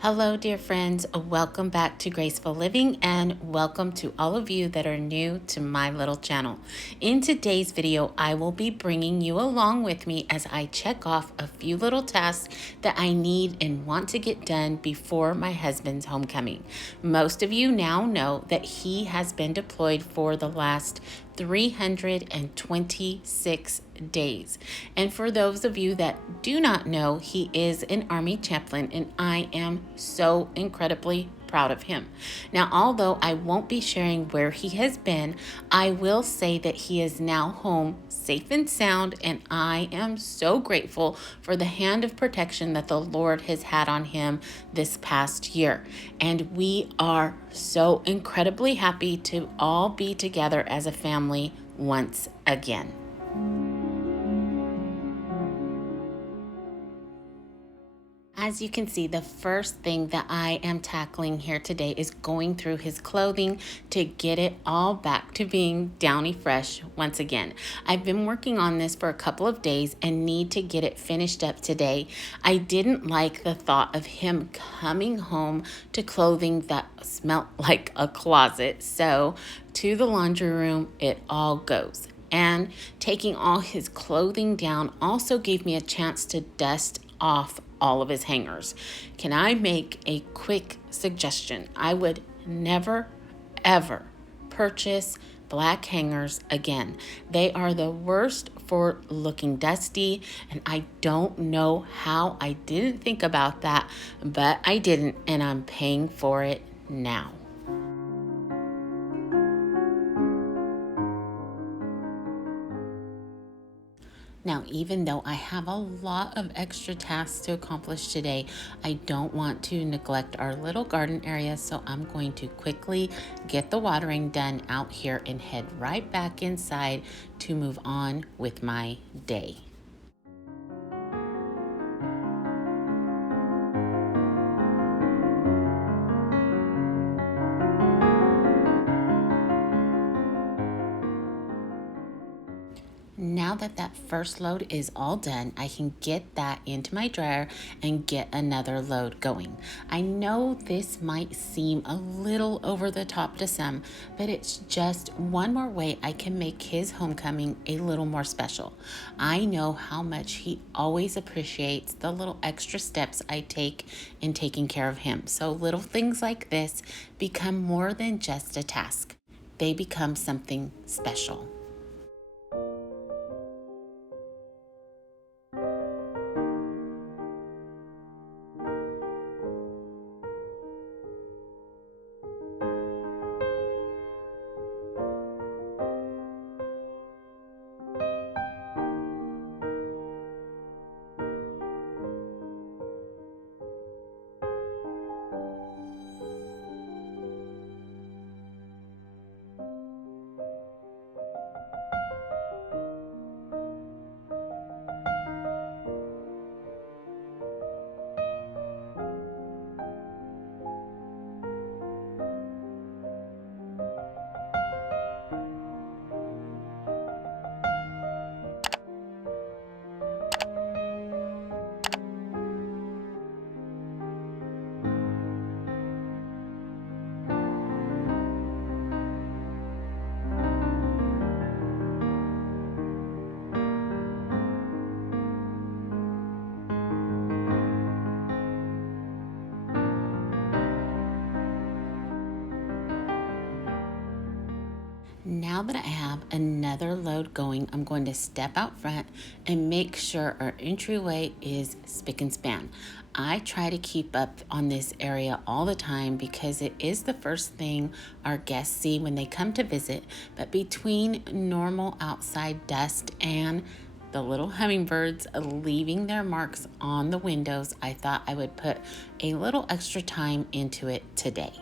Hello, dear friends. Welcome back to Graceful Living and welcome to all of you that are new to my little channel. In today's video, I will be bringing you along with me as I check off a few little tasks that I need and want to get done before my husband's homecoming. Most of you now know that he has been deployed for the last 326 days. And for those of you that do not know, he is an Army chaplain, and I am so incredibly proud of him. Now, although I won't be sharing where he has been, I will say that he is now home safe and sound, and I am so grateful for the hand of protection that the Lord has had on him this past year. And we are so incredibly happy to all be together as a family once again. As you can see, the first thing that I am tackling here today is going through his clothing to get it all back to being Downy fresh once again. I've been working on this for a couple of days and need to get it finished up today. I didn't like the thought of him coming home to clothing that smelled like a closet, so to the laundry room it all goes. And taking all his clothing down also gave me a chance to dust off all of his hangers. Can I make a quick suggestion? I would never, ever purchase black hangers again. They are the worst for looking dusty, and I don't know how I didn't think about that, but I didn't, and I'm paying for it now. Now, even though I have a lot of extra tasks to accomplish today, I don't want to neglect our little garden area, so I'm going to quickly get the watering done out here and head right back inside to move on with my day. Now that first load is all done, I can get that into my dryer and get another load going. I know this might seem a little over the top to some, but it's just one more way I can make his homecoming a little more special. I know how much he always appreciates the little extra steps I take in taking care of him. So little things like this become more than just a task. They become something special. Now that I have another load going, I'm going to step out front and make sure our entryway is spick and span. I try to keep up on this area all the time because it is the first thing our guests see when they come to visit, but between normal outside dust and the little hummingbirds leaving their marks on the windows, I thought I would put a little extra time into it today.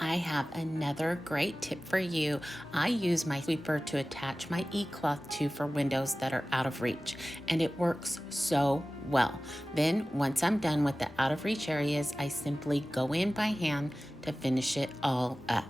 I have another great tip for you. I use my sweeper to attach my e-cloth to for windows that are out of reach, and it works so well. Then once I'm done with the out of reach areas, I simply go in by hand to finish it all up.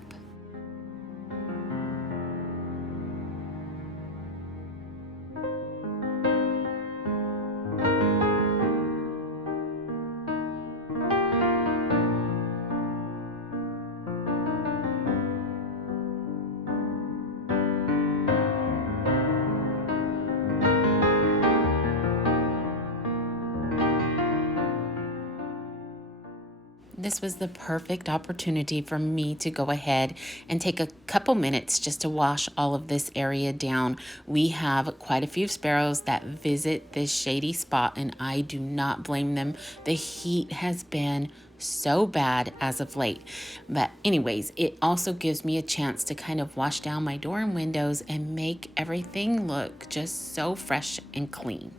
This was the perfect opportunity for me to go ahead and take a couple minutes just to wash all of this area down. We have quite a few sparrows that visit this shady spot, and I do not blame them. The heat has been so bad as of late. But anyways, it also gives me a chance to kind of wash down my door and windows and make everything look just so fresh and clean.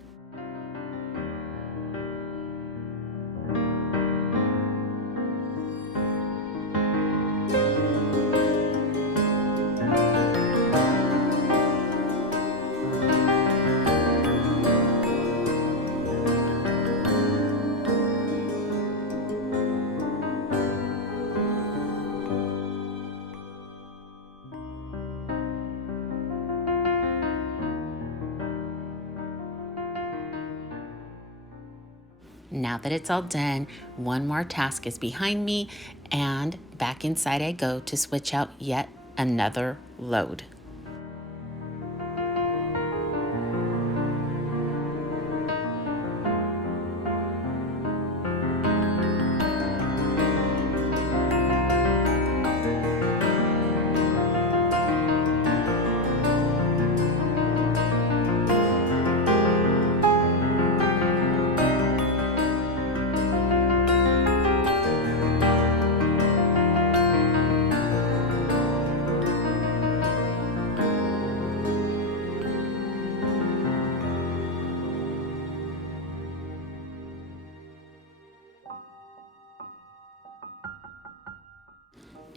Now that it's all done, one more task is behind me, and back inside I go to switch out yet another load.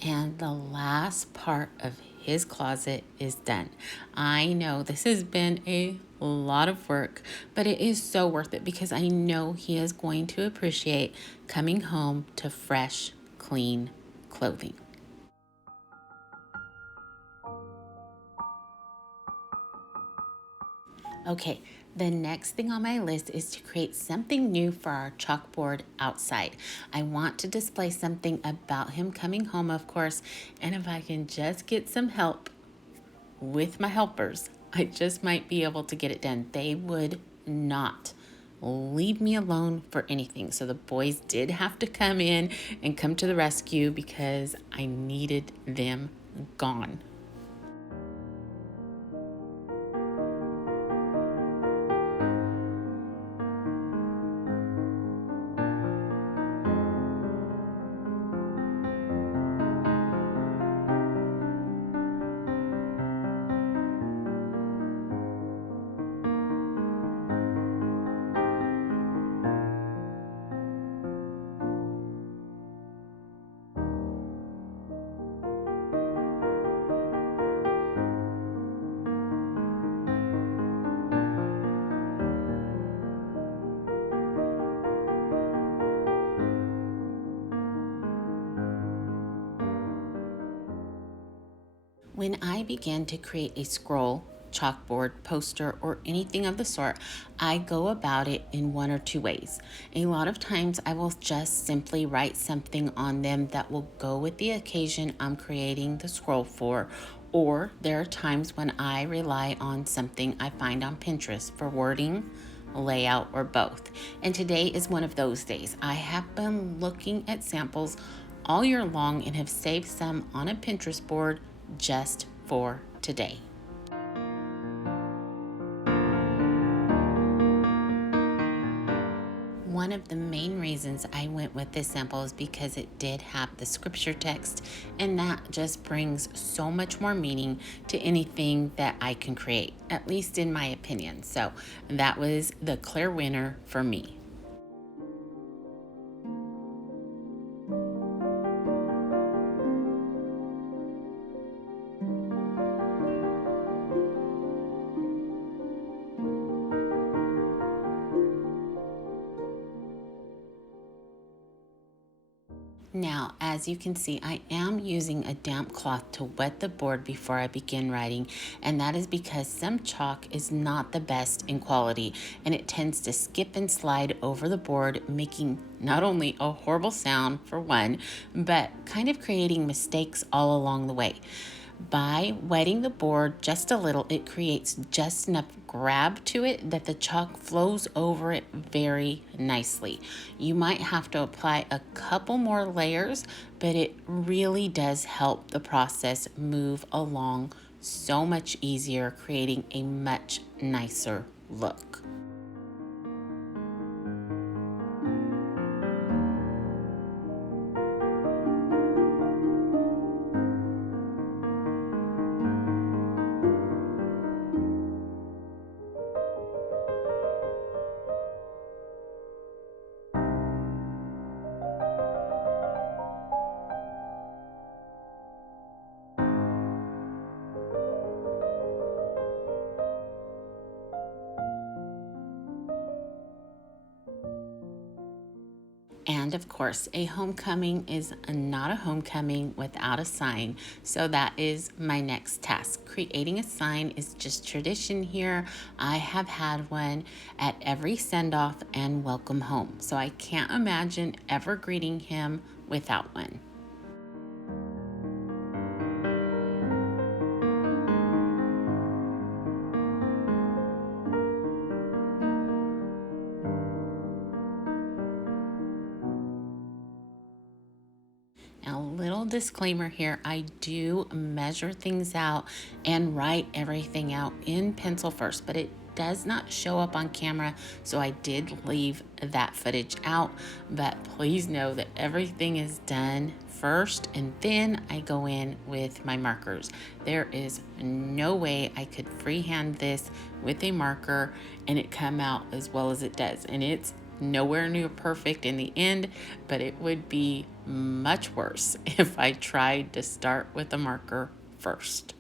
And the last part of his closet is done. I know this has been a lot of work, but it is so worth it because I know he is going to appreciate coming home to fresh, clean clothing. Okay, the next thing on my list is to create something new for our chalkboard outside. I want to display something about him coming home, of course, and if I can just get some help with my helpers, I just might be able to get it done. They would not leave me alone for anything. So the boys did have to come in and come to the rescue because I needed them gone. When I begin to create a scroll, chalkboard, poster, or anything of the sort, I go about it in one or two ways. A lot of times I will just simply write something on them that will go with the occasion I'm creating the scroll for, or there are times when I rely on something I find on Pinterest for wording, layout, or both. And today is one of those days. I have been looking at samples all year long and have saved some on a Pinterest board just for today. One of the main reasons I went with this sample is because it did have the scripture text, and that just brings so much more meaning to anything that I can create, at least in my opinion. So that was the clear winner for me. Now, as you can see, I am using a damp cloth to wet the board before I begin writing, and that is because some chalk is not the best in quality, and it tends to skip and slide over the board, making not only a horrible sound for one, but kind of creating mistakes all along the way. By wetting the board just a little, it creates just enough grab to it that the chalk flows over it very nicely. You might have to apply a couple more layers, but it really does help the process move along so much easier, creating a much nicer look. And of course, a homecoming is not a homecoming without a sign. So that is my next task. Creating a sign is just tradition here. I have had one at every send-off and welcome home. So I can't imagine ever greeting him without one. Now, a little disclaimer here, I do measure things out and write everything out in pencil first, but it does not show up on camera, so I did leave that footage out. But please know that everything is done first, and then I go in with my markers. There is no way I could freehand this with a marker and it come out as well as it does, and it's nowhere near perfect in the end, but it would be much worse if I tried to start with a marker first.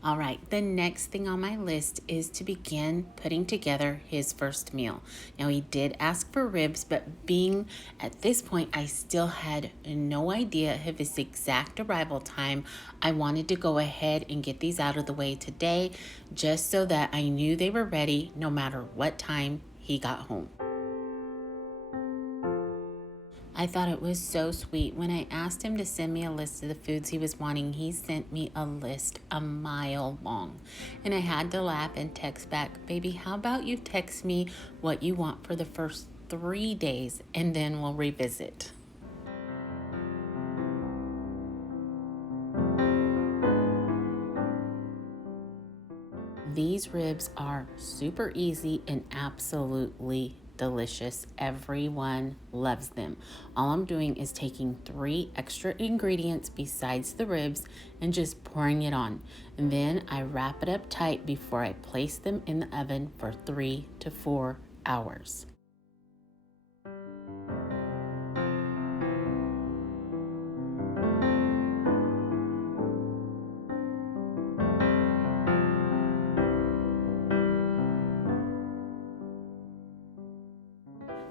All right, the next thing on my list is to begin putting together his first meal. Now, he did ask for ribs, but being at this point, I still had no idea of his exact arrival time. I wanted to go ahead and get these out of the way today, just so that I knew they were ready no matter what time he got home. I thought it was so sweet. When I asked him to send me a list of the foods he was wanting, he sent me a list a mile long. And I had to laugh and text back, "Baby, how about you text me what you want for the first 3 days and then we'll revisit." These ribs are super easy and absolutely delicious. Everyone loves them. All I'm doing is taking 3 extra ingredients besides the ribs and just pouring it on. And then I wrap it up tight before I place them in the oven for 3 to 4 hours.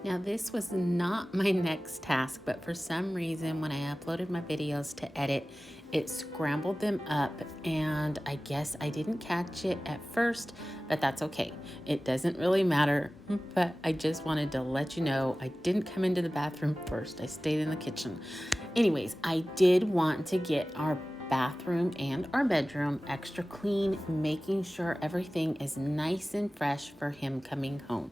Now, this was not my next task, but for some reason, when I uploaded my videos to edit, it scrambled them up, and I guess I didn't catch it at first, but that's okay. It doesn't really matter, but I just wanted to let you know I didn't come into the bathroom first. I stayed in the kitchen. Anyways, I did want to get our bathroom and our bedroom extra clean, making sure everything is nice and fresh for him coming home.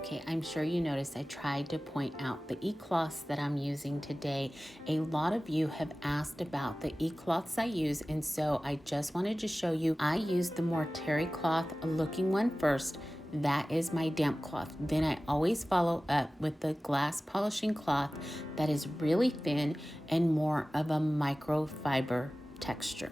Okay, I'm sure you noticed I tried to point out the e-cloths that I'm using today. A lot of you have asked about the e-cloths I use, and so I just wanted to show you I used the more terry cloth looking one first. That is my damp cloth. Then I always follow up with the glass polishing cloth that is really thin and more of a microfiber texture.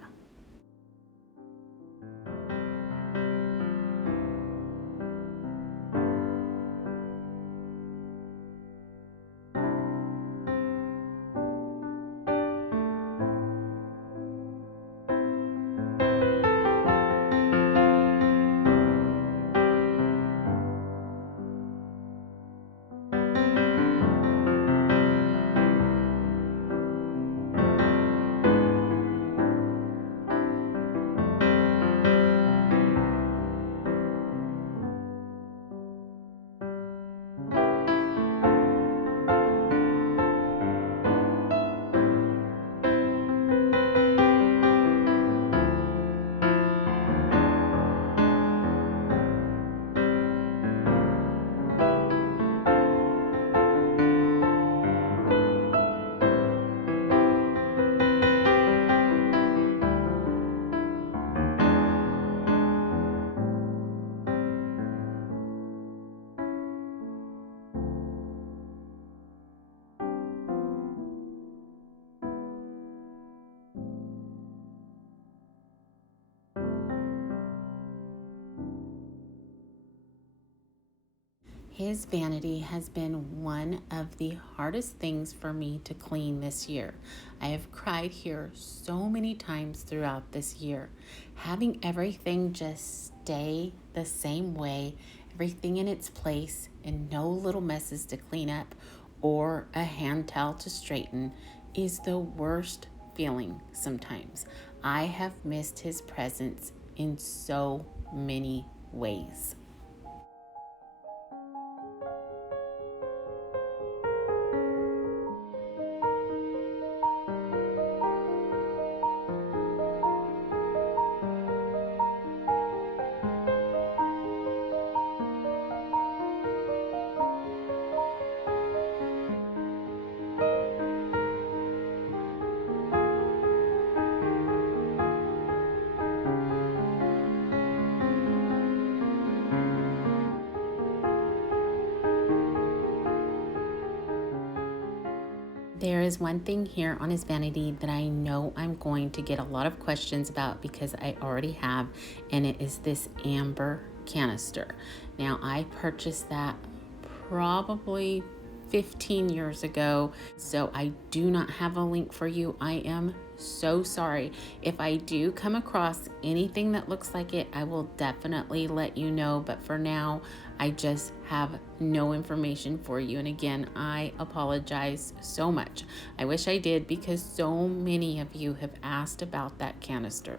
His vanity has been one of the hardest things for me to clean this year. I have cried here so many times throughout this year. Having everything just stay the same way, everything in its place, and no little messes to clean up or a hand towel to straighten is the worst feeling sometimes. I have missed his presence in so many ways. There is one thing here on his vanity that I know I'm going to get a lot of questions about because I already have, and it is this amber canister. Now, I purchased that probably 15 years ago, so I do not have a link for you. I am so sorry. If I do come across anything that looks like it, I will definitely let you know, but for now, I just have no information for you. And again, I apologize so much. I wish I did because so many of you have asked about that canister.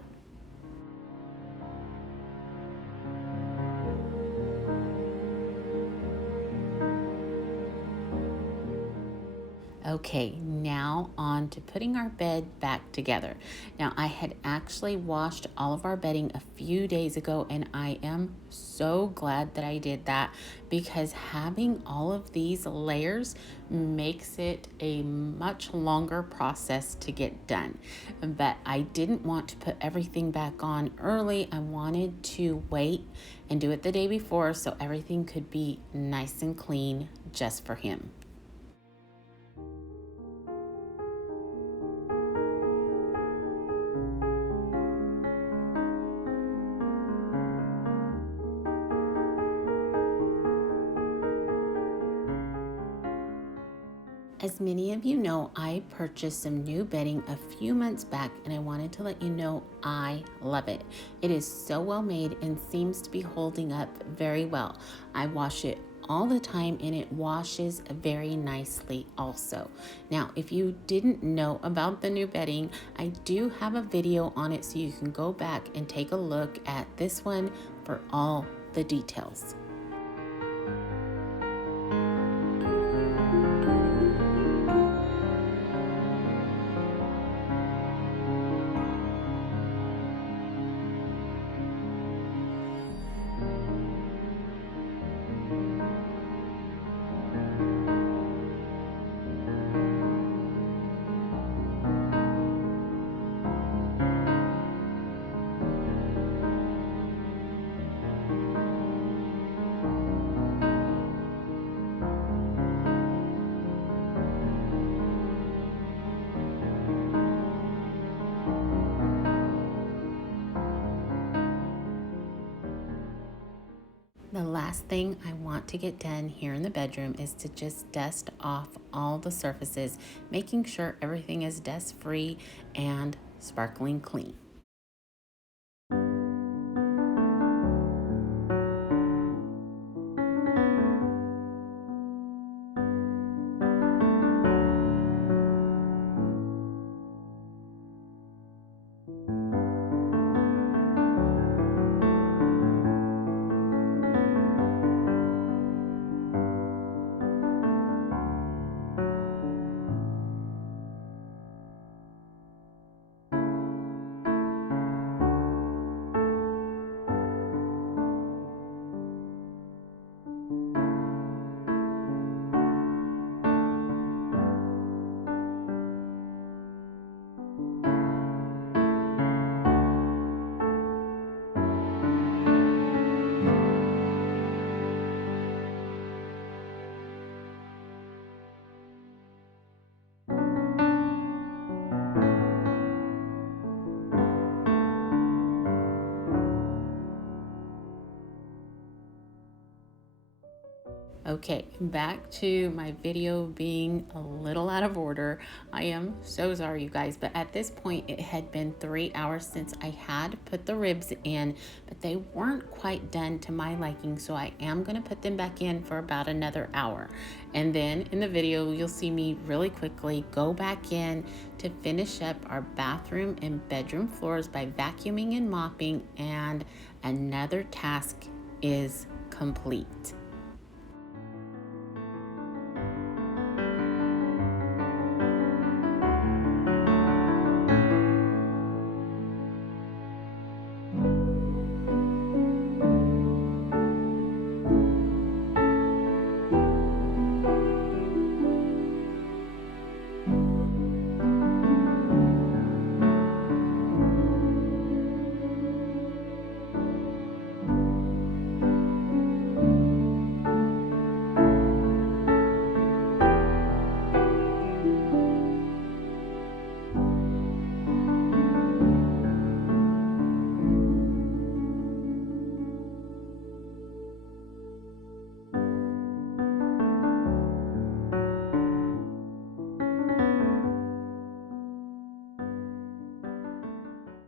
Okay, now on to putting our bed back together. Now, I had actually washed all of our bedding a few days ago, and I am so glad that I did that because having all of these layers makes it a much longer process to get done. But I didn't want to put everything back on early. I wanted to wait and do it the day before so everything could be nice and clean just for him. As many of you know, I purchased some new bedding a few months back, and I wanted to let you know I love it. It is so well made and seems to be holding up very well. I wash it all the time and it washes very nicely also. Now, if you didn't know about the new bedding, I do have a video on it so you can go back and take a look at this one for all the details. The last thing I want to get done here in the bedroom is to just dust off all the surfaces, making sure everything is dust free and sparkling clean. Okay, back to my video being a little out of order. I am so sorry, you guys, but at this point it had been 3 hours since I had put the ribs in, but they weren't quite done to my liking, so I am going to put them back in for about another hour. And then in the video, you'll see me really quickly go back in to finish up our bathroom and bedroom floors by vacuuming and mopping, and another task is complete.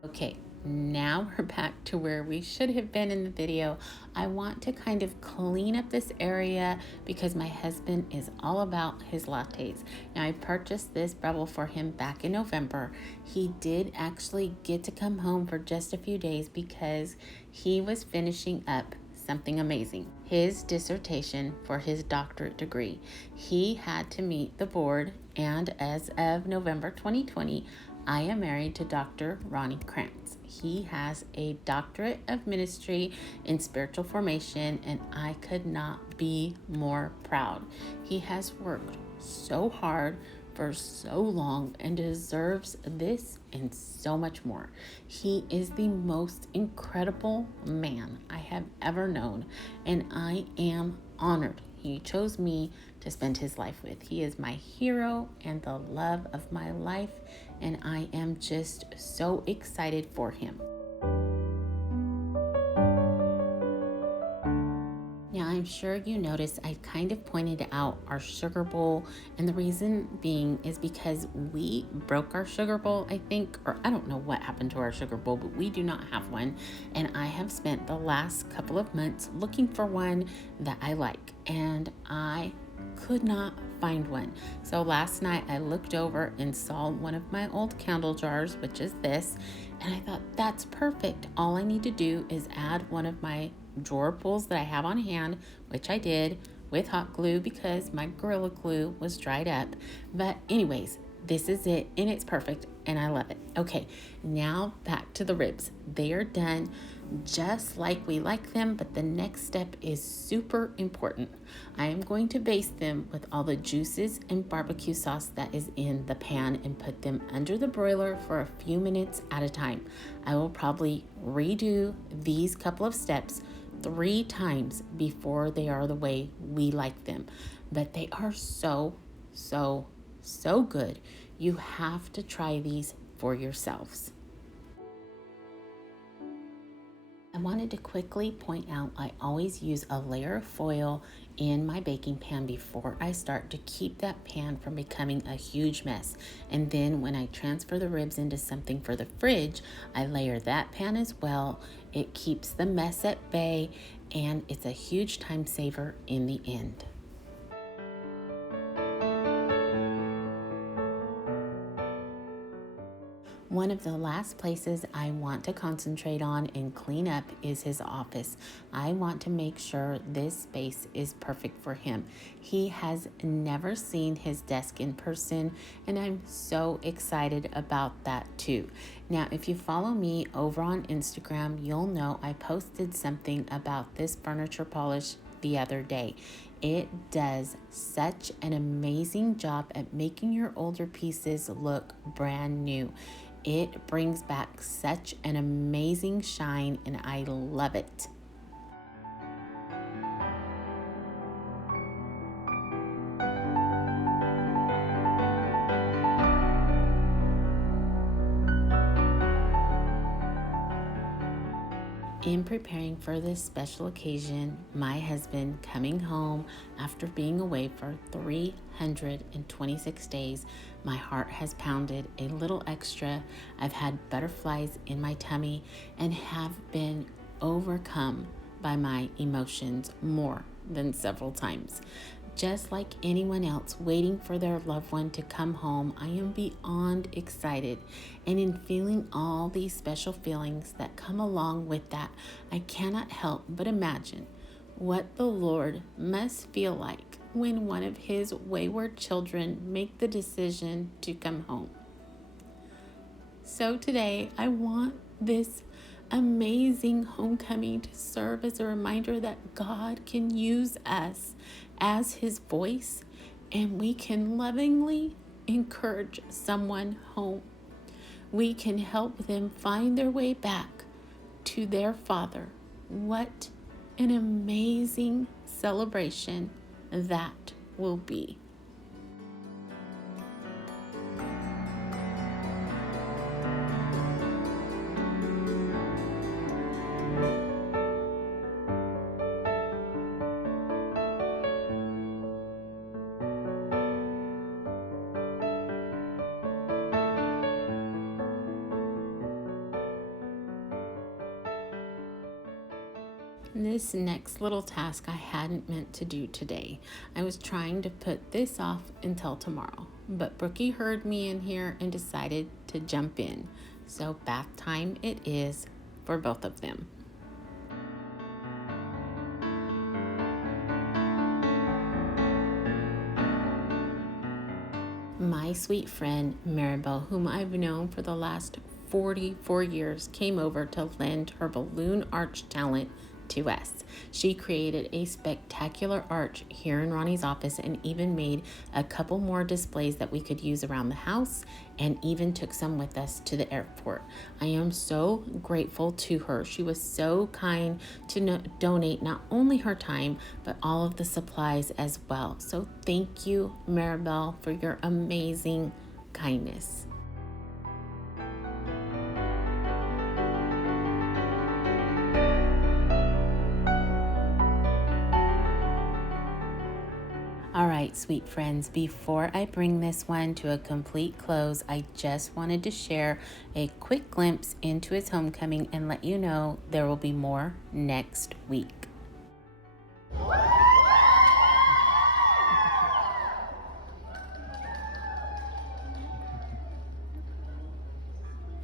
Okay, now we're back to where we should have been in the video. I want to kind of clean up this area because my husband is all about his lattes. Now, I purchased this Breville for him back in November. He did actually get to come home for just a few days because he was finishing up something amazing, his dissertation for his doctorate degree. He had to meet the board, and as of November 2020, I am married to Dr. Ronnie Krantz. He has a doctorate of ministry in spiritual formation, and I could not be more proud. He has worked so hard for so long and deserves this and so much more. He is the most incredible man I have ever known, and I am honored he chose me to spend his life with. He is my hero and the love of my life, and I am just so excited for him. Now, I'm sure you noticed I kind of pointed out our sugar bowl, and the reason being is because we broke our sugar bowl, I think, or I don't know what happened to our sugar bowl, but we do not have one, and I have spent the last couple of months looking for one that I like, and I could not find one. So last night I looked over and saw one of my old candle jars, which is this, and I thought that's perfect. All I need to do is add one of my drawer pulls that I have on hand, which I did with hot glue because my Gorilla Glue was dried up. But anyways, this is it, and it's perfect, and I love it. Okay, now back to the ribs. They are done just like we like them, but the next step is super important. I am going to baste them with all the juices and barbecue sauce that is in the pan and put them under the broiler for a few minutes at a time. I will probably redo these couple of steps 3 times before they are the way we like them, but they are so good. You have to try these for yourselves. I wanted to quickly point out I always use a layer of foil in my baking pan before I start to keep that pan from becoming a huge mess. And then when I transfer the ribs into something for the fridge, I layer that pan as well. It keeps the mess at bay, and it's a huge time saver in the end. One of the last places I want to concentrate on and clean up is his office. I want to make sure this space is perfect for him. He has never seen his desk in person, and I'm so excited about that too. Now, if you follow me over on Instagram, you'll know I posted something about this furniture polish the other day. It does such an amazing job at making your older pieces look brand new. It brings back such an amazing shine, and I love it. In preparing for this special occasion, my husband coming home after being away for 326 days, my heart has pounded a little extra. I've had butterflies in my tummy and have been overcome by my emotions more than several times. Just like anyone else waiting for their loved one to come home, I am beyond excited. And in feeling all these special feelings that come along with that, I cannot help but imagine what the Lord must feel like when one of his wayward children make the decision to come home. So today, I want this amazing homecoming to serve as a reminder that God can use us as his voice, and we can lovingly encourage someone home. We can help them find their way back to their Father. What an amazing celebration that will be. This next little task I hadn't meant to do today. I was trying to put this off until tomorrow, but Brookie heard me in here and decided to jump in. So bath time it is for both of them. My sweet friend Maribel, whom I've known for the last 44 years, came over to lend her balloon arch talent to us. She created a spectacular arch here in Ronnie's office and even made a couple more displays that we could use around the house, and even took some with us to the airport. I am so grateful to her. She was so kind to donate not only her time, but all of the supplies as well. So thank you, Maribel, for your amazing kindness. All right, sweet friends, before I bring this one to a complete close, I just wanted to share a quick glimpse into his homecoming and let you know there will be more next week.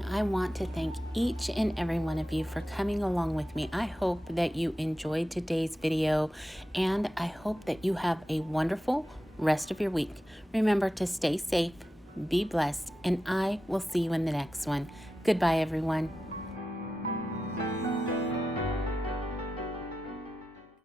I want to thank each and every one of you for coming along with me. I hope that you enjoyed today's video, and I hope that you have a wonderful rest of your week. Remember to stay safe, be blessed, and I will see you in the next one. Goodbye, everyone.